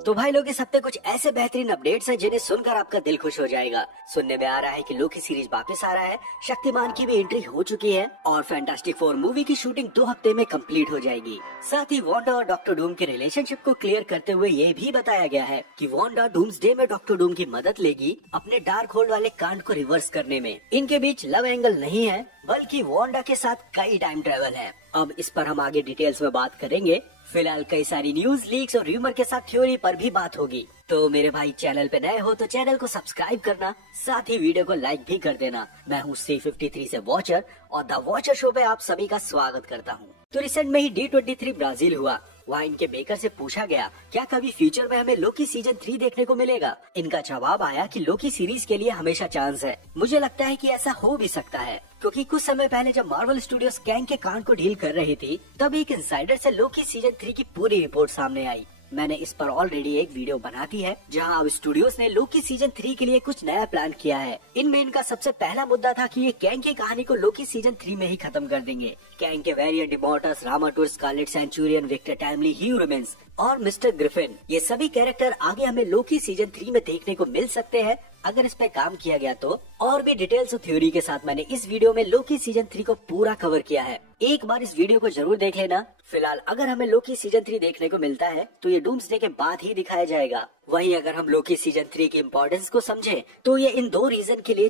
तो भाई लोग, इस हफ्ते कुछ ऐसे बेहतरीन अपडेट्स हैं जिन्हें सुनकर आपका दिल खुश हो जाएगा। सुनने में आ रहा है कि लोकी सीरीज वापस आ रहा है, शक्तिमान की भी एंट्री हो चुकी है और फैंटास्टिक फोर मूवी की शूटिंग 2 हफ्ते में कंप्लीट हो जाएगी। साथ ही वांडा और डॉक्टर डूम के रिलेशनशिप को क्लियर करते हुए ये भी बताया गया है कि वांडा डूम्सडे में डॉक्टर डूम की मदद लेगी अपने डार्क होल्ड वाले कांड को रिवर्स करने में। इनके बीच लव एंगल नहीं है, बल्कि वांडा के साथ कई टाइम ट्रेवल है। अब इस पर हम आगे डिटेल्स में बात करेंगे। फिलहाल कई सारी न्यूज, लीक्स और र्यूमर के साथ थ्योरी पर भी बात होगी। तो मेरे भाई, चैनल पे नए हो तो चैनल को सब्सक्राइब करना, साथ ही वीडियो को लाइक भी कर देना। मैं हूँ C53 से वॉचर और द वॉचर शो पे आप सभी का स्वागत करता हूँ। तो रिसेंट में ही D23 ब्राजील हुआ। वहाँ इनके मेकर से पूछा गया क्या कभी फ्यूचर में हमें लोकी सीजन 3 देखने को मिलेगा। इनका जवाब आया कि लोकी सीरीज के लिए हमेशा चांस है। मुझे लगता है कि ऐसा हो भी सकता है, क्योंकि कुछ समय पहले जब मार्वल स्टूडियोज कैंग के कांड को डील कर रही थी, तब एक इनसाइडर से लोकी सीजन 3 की पूरी रिपोर्ट सामने आई। मैंने इस पर ऑलरेडी एक वीडियो बना दी है, जहां अब स्टूडियोज ने लोकी सीजन 3 के लिए कुछ नया प्लान किया है। इनमें इनका सबसे पहला मुद्दा था कि ये कैंग की कहानी को लोकी सीजन 3 में ही खत्म कर देंगे। कैंग के variant Immortus, Ramatut, Scarlet Centurion, Victor Timely, He Who Remains और मिस्टर ग्रिफिन, ये सभी कैरेक्टर आगे हमें लोकी सीजन 3 में देखने को मिल सकते हैं अगर इस पे काम किया गया तो। और भी डिटेल्स और थ्योरी के साथ मैंने इस वीडियो में लोकी सीजन 3 को पूरा कवर किया है। एक बार इस वीडियो को जरूर देख लेना। फिलहाल अगर हमें लोकी सीजन 3 देखने को मिलता है तो ये डूम्सडे के बाद ही दिखाया जाएगा। वहीं अगर हम लोकी सीजन 3 की इम्पोर्टेंस को समझें तो ये इन 2 रीजन के लिए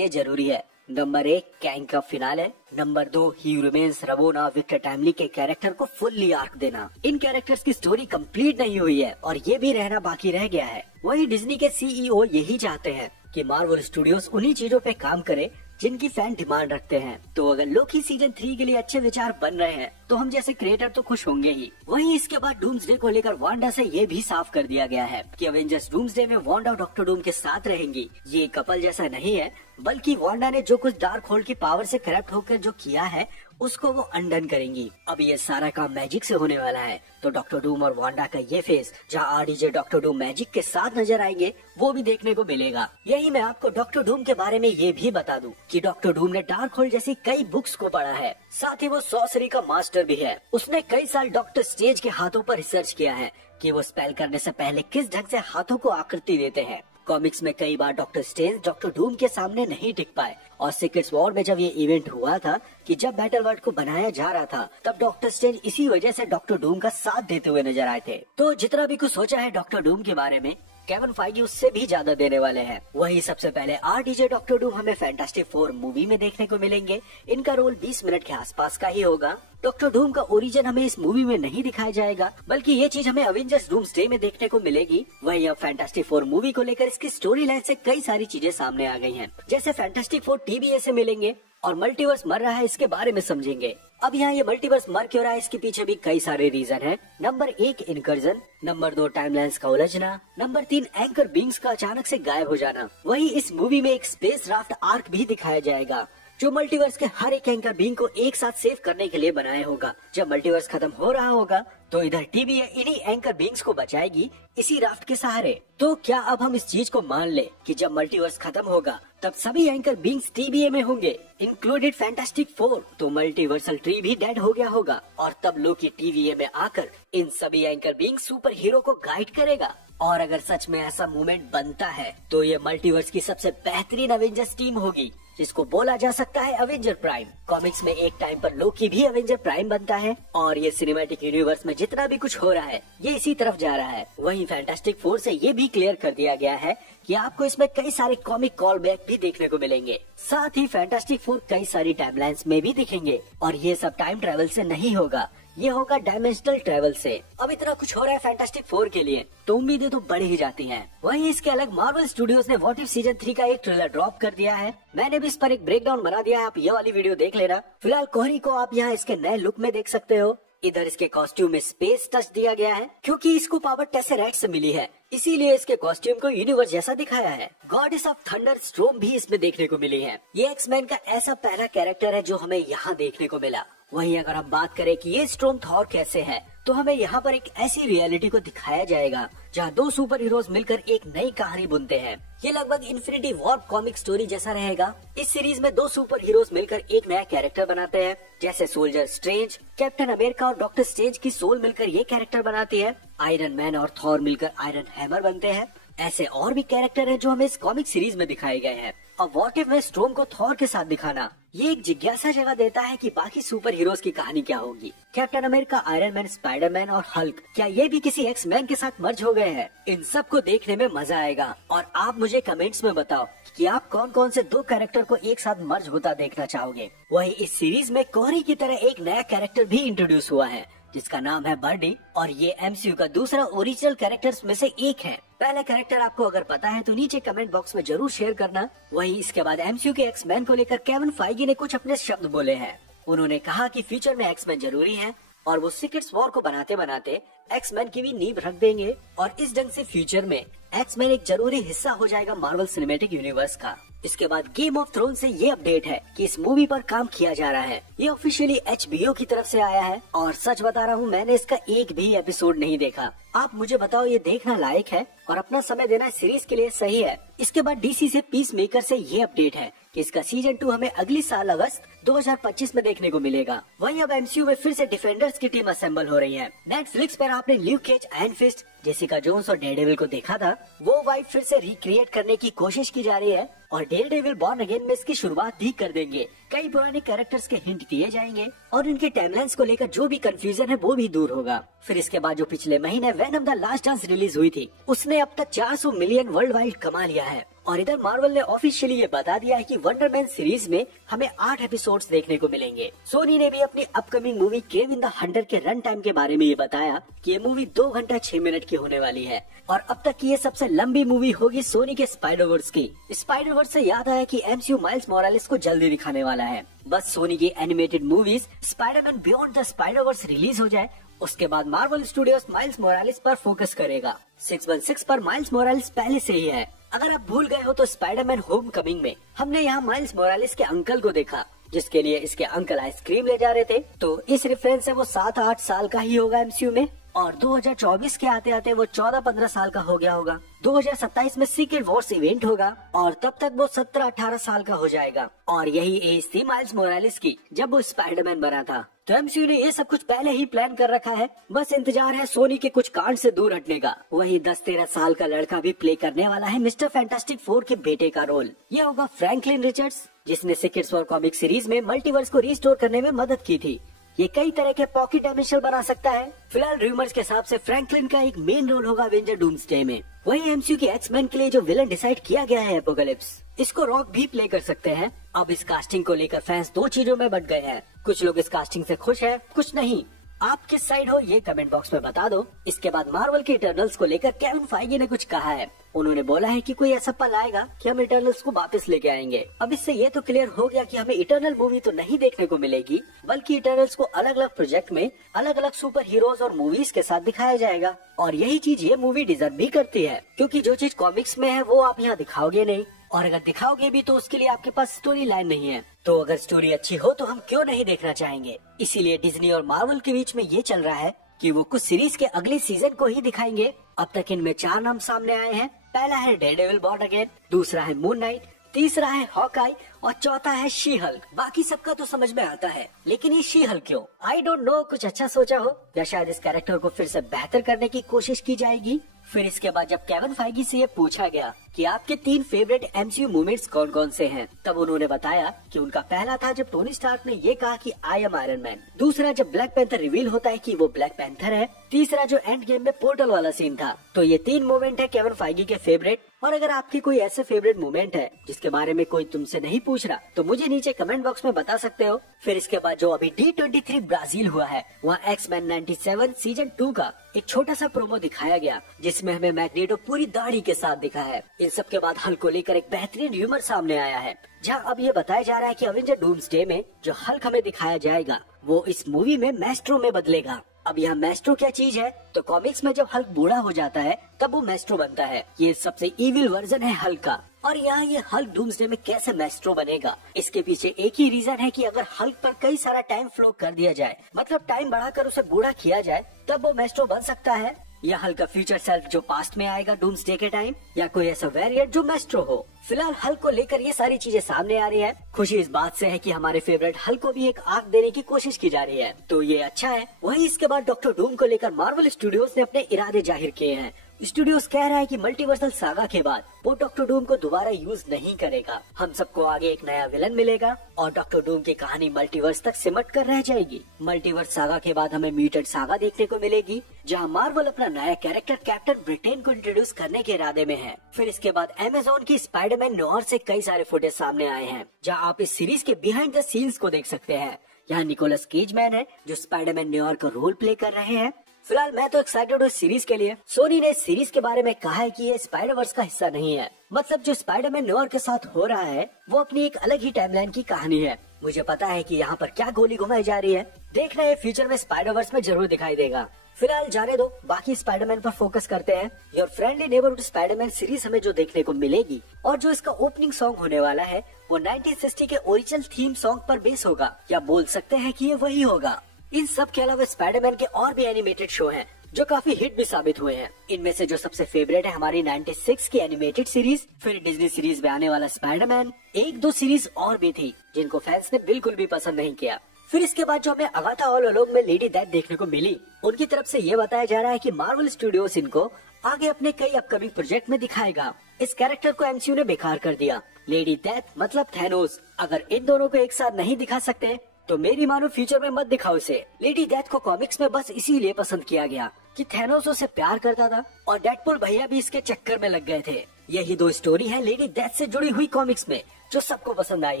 जरूरी है। नंबर 1, कैंग का फिनाले। नंबर 2, ह्यू रिमेंस, रवोना, विक्टर टाइमली के कैरेक्टर को फुल्ली आर्क देना। इन कैरेक्टर्स की स्टोरी कंप्लीट नहीं हुई है और ये भी रहना बाकी रह गया है। वहीं डिज्नी के CEO यही चाहते हैं कि मार्वल स्टूडियोज उन्हीं चीजों पे काम करे जिनकी फैन डिमांड रखते हैं। तो अगर लोकी सीजन 3 के लिए अच्छे विचार बन रहे हैं तो हम जैसे क्रिएटर तो खुश होंगे ही। वहीं इसके बाद डूम्सडे को लेकर वांडा से ये भी साफ कर दिया गया है कि अवेंजर्स डूम्सडे में वांडा और डॉक्टर डूम के साथ रहेंगी। ये कपल जैसा नहीं है, बल्कि वांडा ने जो कुछ डार्क होल्ड की पावर से करप्ट होकर जो किया है उसको वो अनडन करेंगी। अब ये सारा काम मैजिक से होने वाला है, तो डॉक्टर डूम और वांडा का ये फेस जहाँ RDJ डॉक्टर डूम मैजिक के साथ नजर आएंगे, वो भी देखने को मिलेगा। यही मैं आपको डॉक्टर डूम के बारे में ये भी बता दूं कि डॉक्टर डूम ने डार्क होल्ड जैसी कई बुक्स को पढ़ा है, साथ ही वो सॉर्सरी का मास्टर भी है। उसने कई साल डॉक्टर स्ट्रेंज के हाथों पर रिसर्च किया है कि वो स्पेल करने से पहले किस ढंग से हाथों को आकृति देते हैं। कॉमिक्स में कई बार डॉक्टर स्ट्रेंज डॉक्टर डूम के सामने नहीं टिक पाए और सीक्रेट्स वॉर में जब ये इवेंट हुआ था कि जब बैटल वर्ल्ड को बनाया जा रहा था, तब डॉक्टर स्ट्रेंज इसी वजह से डॉक्टर डूम का साथ देते हुए नजर आए थे। तो जितना भी कुछ सोचा है डॉक्टर डूम के बारे में, केविन फाइगी उससे भी ज्यादा देने वाले हैं। वहीं सबसे पहले RDJ डॉक्टर डूम हमें फैंटास्टिक फोर मूवी में देखने को मिलेंगे। इनका रोल 20 मिनट के आसपास का ही होगा। डॉक्टर डूम का ओरिजिन हमें इस मूवी में नहीं दिखाया जाएगा, बल्कि ये चीज हमें अवेंजर्स डूम्सडे में देखने को मिलेगी। वहीं अब फैंटास्टिक फोर मूवी को लेकर इसकी स्टोरी लाइन से कई सारी चीजें सामने आ गई हैं, जैसे फैंटास्टिक फोर TVA से मिलेंगे और मल्टीवर्स मर रहा है इसके बारे में समझेंगे। अब यहाँ ये मल्टीवर्स मर क्यों रहा है, इसके पीछे भी कई सारे रीजन हैं। Number 1, incursion. नंबर 2, टाइमलाइंस का उलझना। नंबर 3, एंकर बींग्स का अचानक से गायब हो जाना। वहीं इस मूवी में एक स्पेस राफ्ट आर्क भी दिखाया जाएगा, जो मल्टीवर्स के हर एक एंकर बींग को एक साथ सेव करने के लिए बनाया होगा। जब मल्टीवर्स खत्म हो रहा होगा तो इधर TVA इन्हीं एंकर बींग्स को बचाएगी इसी राफ्ट के सहारे। तो क्या अब हम इस चीज को मान ले कि जब मल्टीवर्स खत्म होगा तब सभी एंकर बींग्स TVA में होंगे, इंक्लूडेड फैंटास्टिक फोर? तो मल्टीवर्सल ट्री भी डेड हो गया होगा और तब लोकी TVA में आकर इन सभी एंकर बींग्स सुपर हीरो को गाइड करेगा। और अगर सच में ऐसा मूवमेंट बनता है तो ये मल्टीवर्स की सबसे बेहतरीन अवेंजर्स टीम होगी, जिसको बोला जा सकता है अवेंजर प्राइम। कॉमिक्स में एक टाइम पर लोकी भी अवेंजर प्राइम बनता है और ये सिनेमैटिक यूनिवर्स में जितना भी कुछ हो रहा है ये इसी तरफ जा रहा है। वहीं फैंटास्टिक फोर से ये भी क्लियर कर दिया गया है कि आपको इसमें कई सारे कॉमिक कॉल बैक भी देखने को मिलेंगे। साथ ही फैंटास्टिक फोर कई सारी टाइमलाइंस में भी दिखेंगे और ये सब टाइम ट्रेवल से नहीं होगा, ये होगा डायमेंशनल ट्रेवल से। अब इतना कुछ हो रहा है फैंटास्टिक फोर के लिए तो उम्मीदें तो बढ़ ही जाती हैं। वहीं इसके अलग मार्वल स्टूडियोज ने व्हाट इफ सीजन 3 का एक ट्रेलर ड्रॉप कर दिया है। मैंने भी इस पर एक ब्रेकडाउन बना दिया है, आप ये वाली वीडियो देख लेना। फिलहाल कोहरी को आप यहाँ इसके नए लुक में देख सकते हो। इधर इसके कॉस्ट्यूम में स्पेस टच दिया गया है, क्योंकि इसको पावर टेसरेक्ट से मिली है, इसीलिए इसके कॉस्ट्यूम को यूनिवर्स जैसा दिखाया है। गॉडेस ऑफ थंडर स्टॉर्म भी इसमें देखने को मिली है। ये एक्समैन का ऐसा पहला कैरेक्टर है जो हमें यहाँ देखने को मिला। वहीं अगर हम बात करें कि ये स्टॉर्म थॉर कैसे है, तो हमें यहाँ पर एक ऐसी रियलिटी को दिखाया जाएगा जहाँ दो सुपर हीरोज मिलकर एक नई कहानी बुनते हैं। ये लगभग इन्फिनिटी वॉर कॉमिक स्टोरी जैसा रहेगा। इस सीरीज में दो सुपर हीरोज मिलकर एक नया कैरेक्टर बनाते हैं, जैसे सोल्जर स्ट्रेंज, कैप्टन अमेरिका और डॉक्टर स्ट्रेंज की सोल मिलकर ये कैरेक्टर बनाती है। आयरन मैन और थॉर मिलकर आयरन हैमर बनते हैं। ऐसे और भी कैरेक्टर हैं जो हमें इस कॉमिक सीरीज में दिखाए गए हैं। और व्हाट इफ में स्टॉर्म को थॉर के साथ दिखाना ये एक जिज्ञासा जगह देता है कि बाकी सुपर हीरोज की कहानी क्या होगी। Captain America, iron man, Spiderman और हल्क क्या ये भी किसी एक्स मैन के साथ मर्ज हो गए हैं? इन सब को देखने में मजा आएगा। और आप मुझे कमेंट्स में बताओ कि आप कौन कौन से दो कैरेक्टर को एक साथ मर्ज होता देखना चाहोगे। वही इस सीरीज में कोहरी की तरह एक नया कैरेक्टर भी इंट्रोड्यूस हुआ है जिसका नाम है बर्डी, और ये एमसीयू का दूसरा ओरिजिनल कैरेक्टर्स में से एक है। पहला कैरेक्टर आपको अगर पता है तो नीचे कमेंट बॉक्स में जरूर शेयर करना। वहीं इसके बाद एमसीयू के एक्स मैन को लेकर केविन फाइगी ने कुछ अपने शब्द बोले हैं। उन्होंने कहा कि फ्यूचर में एक्स मैन जरूरी है और वो सीक्रेट्स वॉर को बनाते बनाते एक्स मैन की भी नींव रख देंगे, और इस ढंग से फ्यूचर में एक्स मैन एक जरूरी हिस्सा हो जाएगा मार्वल सिनेमैटिक यूनिवर्स का। इसके बाद गेम ऑफ थ्रोन से ये अपडेट है कि इस मूवी पर काम किया जा रहा है। ये ऑफिशियली HBO की तरफ से आया है और सच बता रहा हूँ मैंने इसका एक भी एपिसोड नहीं देखा। आप मुझे बताओ ये देखना लायक है और अपना समय देना इस सीरीज के लिए सही है? इसके बाद डीसी से पीस मेकर से ये अपडेट है कि इसका सीजन 2 हमें अगली साल अगस्त 2025 में देखने को मिलेगा। वहीं अब एमसीयू में फिर से डिफेंडर्स की टीम असेंबल हो रही है। नेटफ्लिक्स पर आपने Luke Cage, Iron Fist, Jessica Jones और डेयरडेविल को देखा था। वो वाइब फिर से रिक्रिएट करने की कोशिश की जा रही है और डेयरडेविल बॉर्न अगेन में इसकी शुरुआत भी कर देंगे। कई पुराने कैरेक्टर्स के हिंट दिए जाएंगे और इनके टाइमलाइंस को लेकर जो भी कंफ्यूजन है वो भी दूर होगा। फिर इसके बाद जो पिछले महीने venom the last dance release हुई थी उसने अब तक 400 मिलियन वर्ल्ड वाइड कमा लिया है। और इधर मार्वल ने ऑफिशियली ये बता दिया है कि वंडरमैन सीरीज में हमें 8 एपिसोड्स देखने को मिलेंगे। सोनी ने भी अपनी upcoming movie cave in the Hunter के रन टाइम के बारे में ये बताया कि ये मूवी 2 घंटा 6 मिनट की होने वाली है और अब तक की ये सबसे लंबी मूवी होगी सोनी के स्पाइडरवर्स की। स्पाइडरवर्स से याद आया कि एमसीयू माइल्स मोरालेस को जल्दी दिखाने वाला है। बस सोनी की animated movies Spiderman beyond the Spider-Verse release हो जाए, उसके बाद मार्वल स्टूडियोज माइल्स मोरालेस पर फोकस करेगा। 616 पर माइल्स मोरालेस पहले से ही है। अगर आप भूल गए हो तो स्पाइडरमैन होम कमिंग में हमने यहाँ माइल्स मोरालेस के अंकल को देखा जिसके लिए इसके अंकल आइसक्रीम ले जा रहे थे, तो इस रेफरेंस से वो 7-8 साल का ही होगा एमसीयू में। और 2024 के आते आते वो 14-15 साल का हो गया होगा। 2027 में सीक्रेट वॉर्स इवेंट होगा और तब तक वो 17-18 साल का हो जाएगा। और यही एज थी माइल्स मोरालेस की जब वो स्पाइडरमैन बना था। तो एमसीयू ने ये सब कुछ पहले ही प्लान कर रखा है, बस इंतजार है सोनी के कुछ कांड से दूर हटने का। वही 10-13 साल का लड़का भी प्ले करने वाला है मिस्टर फैंटास्टिक 4 के बेटे का रोल। यह होगा फ्रैंकलिन रिचर्ड्स, जिसने सीक्रेट्स वॉर कॉमिक सीरीज में मल्टीवर्स को रिस्टोर करने में मदद की थी। ये कई तरह के पॉकेट डायमेंशन बना सकता है। फिलहाल रूमर्स के हिसाब से फ्रैंकलिन का एक मेन रोल होगा एवेंजर डूम्सडे में। वही एमसीयू के एक्स-मैन के लिए जो विलन डिसाइड किया गया है एपोकलिप्स, इसको रॉक भी प्ले कर सकते हैं। अब इस कास्टिंग को लेकर फैंस दो चीजों में बट गए हैं। कुछ लोग इस कास्टिंग से खुश हैं, कुछ नहीं। आप किस साइड हो ये कमेंट बॉक्स में बता दो। इसके बाद मार्वल के इटर्नल्स को लेकर केविन फाइगी ने कुछ कहा है। उन्होंने बोला है कि कोई ऐसा पल आएगा कि हम इटर्नल्स को वापस लेके आएंगे। अब इससे ये तो क्लियर हो गया कि हमें इटर्नल मूवी तो नहीं देखने को मिलेगी, बल्कि इटर्नल्स को अलग अलग प्रोजेक्ट में अलग अलग सुपर हीरोज और मूवीज के साथ दिखाया जाएगा। और यही चीज ये मूवी डिजर्व भी करती है, क्योंकि जो चीज कॉमिक्स में है वो आप यहाँ दिखाओगे नहीं, और अगर दिखाओगे भी तो उसके लिए आपके पास स्टोरी लाइन नहीं है। तो अगर स्टोरी अच्छी हो तो हम क्यों नहीं देखना चाहेंगे। इसीलिए डिज्नी और मार्वल के बीच में ये चल रहा है कि वो कुछ सीरीज के अगले सीजन को ही दिखाएंगे। अब तक इनमें 4 नाम सामने आए हैं। पहला है डेयरडेविल बॉर्न अगेन, दूसरा है मून नाइट, तीसरा है हॉकाई और चौथा है शी हल्क। बाकी सबका तो समझ में आता है, लेकिन ये शी हल्क क्यों? I don't know. कुछ अच्छा सोचा हो या शायद इस कैरेक्टर को फिर से बेहतर करने की कोशिश की जाएगी। फिर इसके बाद जब केविन फाइगी से ये पूछा गया कि आपके 3 फेवरेट एमसीयू मूवमेंट्स कौन कौन से हैं, तब उन्होंने बताया कि उनका पहला था जब टोनी स्टार्क ने ये कहा कि आई एम आयरन मैन, दूसरा जब ब्लैक पैंथर रिवील होता है कि वो ब्लैक पैंथर है, तीसरा जो एंड गेम में पोर्टल वाला सीन था। तो ये 3 मोमेंट है केविन फाइगी के फेवरेट। और अगर आपकी कोई ऐसे फेवरेट मोमेंट है जिसके बारे में कोई तुमसे नहीं पूछ रहा तो मुझे नीचे कमेंट बॉक्स में बता सकते हो। फिर इसके बाद जो अभी D23 ब्राजील हुआ है, वहाँ एक्स-मैन 97 सीजन 2 का एक छोटा सा प्रोमो दिखाया गया जिसमें हमें मैग्नेटो पूरी दाढ़ी के साथ दिखा है। इन सब के बाद हल्क को लेकर एक बेहतरीन र्यूमर सामने आया है, जहाँ अब ये बताया जा रहा है कि अवेंजर डूम्सडे में जो हल्क हमें दिखाया जाएगा वो इस मूवी में मैस्ट्रो में बदलेगा। अब यहाँ मैस्ट्रो क्या चीज है? तो कॉमिक्स में जब हल्क बूढ़ा हो जाता है तब वो मैस्ट्रो बनता है। ये सबसे इविल वर्जन है हल्क का। और यहाँ ये हल्क डूम्सडे में कैसे मैस्ट्रो बनेगा, इसके पीछे एक ही रीजन है कि अगर हल्क पर कई सारा टाइम फ्लो कर दिया जाए, मतलब टाइम बढ़ाकर उसे बूढ़ा किया जाए, तब वो मैस्ट्रो बन सकता है। या हल्क का फ्यूचर सेल्फ जो पास्ट में आएगा डूम्सडे के टाइम, या कोई ऐसा वेरिएंट जो मैस्ट्रो हो। फिलहाल हल्क को लेकर ये सारी चीजें सामने आ रही है। खुशी इस बात से है कि हमारे फेवरेट हल्क को भी एक आर्क देने की कोशिश की जा रही है, तो ये अच्छा है। वहीं इसके बाद डॉक्टर डूम को लेकर मार्वल स्टूडियोज ने अपने इरादे जाहिर किए हैं। स्टूडियोज कह रहा है कि मल्टीवर्सल सागा के बाद वो डॉक्टर डूम को दोबारा यूज नहीं करेगा। हम सबको आगे एक नया विलन मिलेगा और डॉक्टर डूम की कहानी मल्टीवर्स तक सिमट कर रह जाएगी। मल्टीवर्स सागा के बाद हमें म्यूटेंट सागा देखने को मिलेगी, जहां मार्वल अपना नया कैरेक्टर कैप्टन ब्रिटेन को इंट्रोड्यूस करने के इरादे में है। फिर इसके बाद अमेज़न की स्पाइडरमैन नोयर से कई सारे फुटेज सामने आए हैं, जहां आप इस सीरीज के बिहाइंड द सीन्स को देख सकते हैं। यहाँ निकोलस केजमैन है जो स्पाइडरमैन नोयर का रोल प्ले कर रहे हैं। फिलहाल मैं तो एक्साइटेड हूँ इस सीरीज के लिए। सोनी ने इस सीरीज के बारे में कहा है कि ये स्पाइडरवर्स का हिस्सा नहीं है, मतलब जो स्पाइडरमैन नोयर के साथ हो रहा है वो अपनी एक अलग ही टाइमलाइन की कहानी है। मुझे पता है कि यहाँ पर क्या गोली घुमाई जा रही है, देखना है फ्यूचर में स्पाइडरवर्स में जरूर दिखाई देगा। फिलहाल जाने दो, बाकी स्पाइडरमैन पर फोकस करते हैं। Your friendly neighbourhood Spiderman series हमें जो देखने को मिलेगी और जो इसका ओपनिंग सॉन्ग होने वाला है वो 1960 के ओरिजिनल थीम सॉन्ग पर बेस होगा, या बोल सकते हैं कि ये वही होगा। इन सब के अलावा स्पाइडरमैन के और भी एनिमेटेड शो हैं जो काफी हिट भी साबित हुए हैं। इनमें से जो सबसे फेवरेट है हमारी 96 की एनिमेटेड सीरीज, फिर डिज्नी सीरीज में आने वाला स्पाइडरमैन, एक दो सीरीज और भी थी जिनको फैंस ने बिल्कुल भी पसंद नहीं किया। फिर इसके बाद जो हमें अगाथा ऑल अलोंग में लेडी डेथ देखने को मिली, उनकी तरफ से ये बताया जा रहा है कि मार्वल स्टूडियोज इनको आगे अपने कई अपकमिंग प्रोजेक्ट में दिखाएगा। इस कैरेक्टर को एमसीयू ने बेकार कर दिया। लेडी डेथ मतलब थैनोस, अगर इन दोनों को एक साथ नहीं दिखा सकते तो मेरी मानो फ्यूचर में मत दिखाओ इसे। लेडी डेथ को कॉमिक्स में बस इसीलिए पसंद किया गया कि थैनोस उसे प्यार करता था और डेडपुल भैया भी इसके चक्कर में लग गए थे। यही दो स्टोरी है लेडी डेथ से जुड़ी हुई कॉमिक्स में जो सबको पसंद आई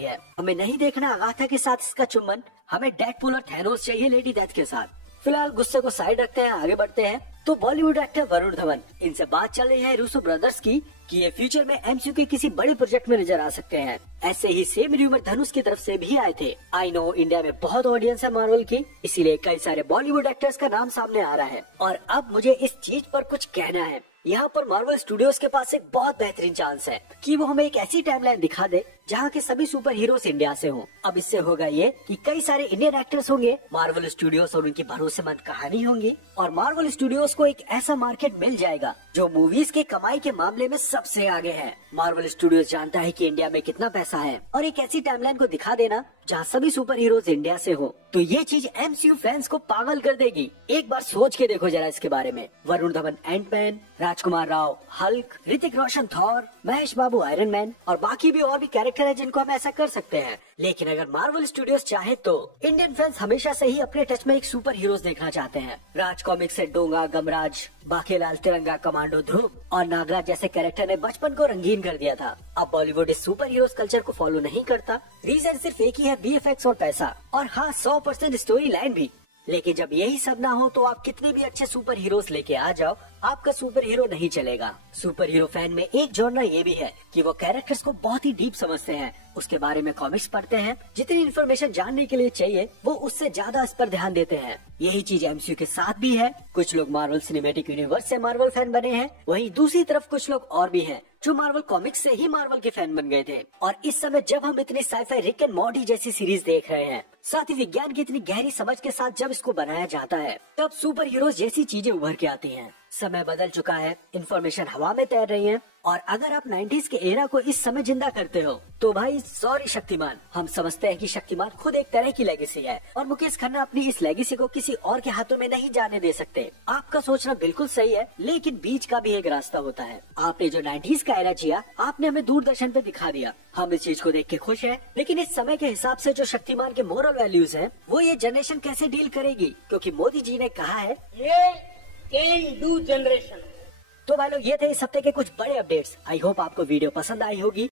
है। हमें नहीं देखना अगाथा के साथ इसका चुम्बन, हमें डेडपुल और थैनोस चाहिए लेडी डेथ के साथ। फिलहाल गुस्से को साइड रखते हैं, आगे बढ़ते हैं। तो बॉलीवुड एक्टर वरुण धवन, इनसे बात चल रही है रूसो ब्रदर्स की कि ये फ्यूचर में एमसीयू के किसी बड़े प्रोजेक्ट में नजर आ सकते हैं। ऐसे ही सेम र्यूमर धनुष की तरफ से भी आए थे। आई नो इंडिया में बहुत ऑडियंस है मार्वल की, इसीलिए कई सारे बॉलीवुड एक्टर्स का नाम सामने आ रहा है। और अब मुझे इस चीज पर कुछ कहना है। यहाँ पर मार्वल स्टूडियोज के पास एक बहुत बेहतरीन चांस है कि वो हमें एक ऐसी टाइमलाइन दिखा दे जहाँ के सभी सुपर हीरोज इंडिया से हों। अब इससे होगा ये कि कई सारे इंडियन एक्टर्स होंगे, मार्वल स्टूडियोज और उनकी भरोसेमंद कहानी होंगी, और मार्वल स्टूडियोज को एक ऐसा मार्केट मिल जाएगा जो मूवीज के कमाई के मामले में सबसे आगे है। मार्वल स्टूडियोज जानता है कि इंडिया में कितना पैसा है, और एक ऐसी टाइमलाइन को दिखा देना जहाँ सभी सुपर हीरोज इंडिया से हो, तो ये चीज एमसीयू फैंस को पागल कर देगी। एक बार सोच के देखो जरा इसके बारे में। वरुण धवन एंटमैन, राजकुमार राव हल्क, ऋतिक रोशन थॉर, महेश बाबू आयरन मैन, और बाकी भी और भी कैरेक्टर है जिनको हम ऐसा कर सकते हैं। लेकिन अगर मार्वल स्टूडियोज चाहे तो इंडियन फैंस हमेशा से ही अपने टच में एक सुपर हीरोज देखना चाहते हैं। राज कॉमिक्स से डोंगा, गमराज, बाकेलाल, तिरंगा, कमांडो, ध्रुव और नागराज जैसे कैरेक्टर ने बचपन को रंगीन कर दिया था। अब बॉलीवुड इस सुपर हीरोज कल्चर को फॉलो नहीं करता। रीजन सिर्फ एक ही है, वीएफएक्स और पैसा, और हाँ 100% स्टोरी लाइन भी। लेकिन जब यही सब ना हो तो आप कितने भी अच्छे सुपर हीरोज लेके आ जाओ, आपका सुपर हीरो नहीं चलेगा। सुपर हीरो फैन में एक जॉनरा ये भी है कि वो कैरेक्टर्स को बहुत ही डीप समझते हैं, उसके बारे में कॉमिक्स पढ़ते हैं, जितनी इन्फॉर्मेशन जानने के लिए चाहिए वो उससे ज्यादा इस पर ध्यान देते हैं। यही चीज एमसीयू के साथ भी है। कुछ लोग मार्वल सिनेमैटिक यूनिवर्स से मार्वल फैन बने हैं, वहीं दूसरी तरफ कुछ लोग और भी हैं जो मार्वल कॉमिक्स से ही मार्वल के फैन बन गए थे। और इस समय जब हम इतनी साइफाई रिक एंड मॉर्टी जैसी सीरीज देख रहे हैं, साथ ही विज्ञान की इतनी गहरी समझ के साथ जब इसको बनाया जाता है, तब सुपर हीरोज जैसी चीजें उभर के आती हैं। समय बदल चुका है, इन्फॉर्मेशन हवा में तैर रही है, और अगर आप 90s के एरा को इस समय जिंदा करते हो तो भाई सॉरी शक्तिमान। हम समझते हैं कि शक्तिमान खुद एक तरह की लेगेसी है और मुकेश खन्ना अपनी इस लेगेसी को किसी और के हाथों में नहीं जाने दे सकते। आपका सोचना बिल्कुल सही है, लेकिन बीच का भी एक रास्ता होता है। आपने जो 90s का एरा जिया, आपने हमें दूरदर्शन पे दिखा दिया। हम इस चीज को देख के खुश हैं, लेकिन इस समय के हिसाब से जो शक्तिमान के मोरल वैल्यूज हैं, वो ये जनरेशन कैसे डील करेगी? क्योंकि मोदी जी ने कहा है ये कैन डू जनरेशन। तो भाई लोग, ये थे इस हफ्ते के कुछ बड़े अपडेट्स। आई होप आपको वीडियो पसंद आई होगी।